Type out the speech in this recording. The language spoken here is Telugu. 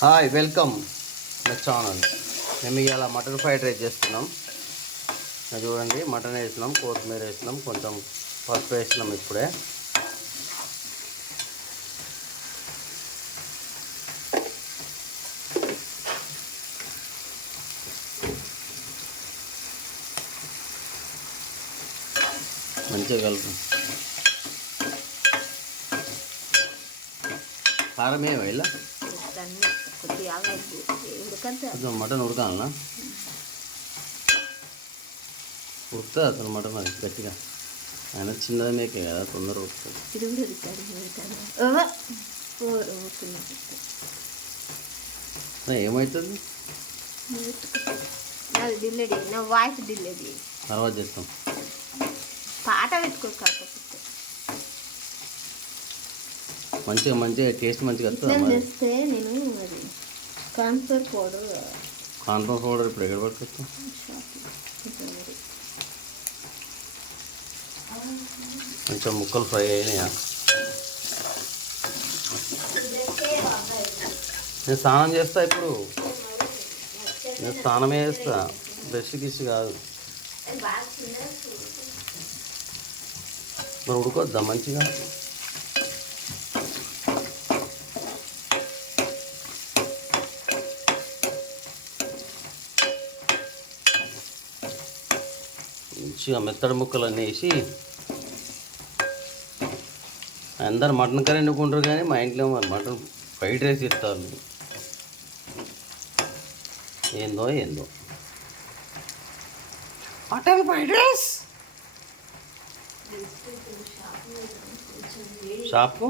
Hi welcome my channel. మేము ఇలా మటన్ ఫ్రైడ్ రైస్ చేస్తున్నాం. అది చూడండి, మటన్ వేసినాం, కొత్తిమీర వేసినాం, కొంచెం పసుపు వేసినాం. ఇప్పుడే మంచిగా కలుపు. కారం ఏమో ఇలా కొంచెం మటన్ ఉడకాలనా? ఉడుకుతుంది అసలు మటన్ అది గట్టిగా. ఆయన చిన్నది మేకే కదా, తొందరగా ఉడుకుతుంది. ఏమవుతుంది? వాయిస్ డిల్లేది తర్వాత చేస్తాం. పాట పెట్టుకో కాకపోతే మంచిగా టేస్ట్ మంచిగా వస్తుంది. చేస్తే నేను అది కార్న్ఫ్లోర్ పౌడర్ ఇప్పుడు ఎక్కడ పట్టుకొస్తాం? కొంచెం ముక్కలు ఫ్రై అయినాయా? నేను స్నానం చేస్తా ఇప్పుడు. నేను స్నానమే చేస్తా, బ్రష్ గిష్ కాదు. మరి ఉడుకోద్దా మంచిగా? మంచిగా మెత్తడి ముక్కలన్నీ వేసి. అందరు మటన్ కర్రీ వండుకుంటారు కానీ మా ఇంట్లో మటన్ ఫ్రైడ్ రైస్ ఇస్తారు. ఏందో మటన్ ఫ్రైడ్ రైస్ షాప్కు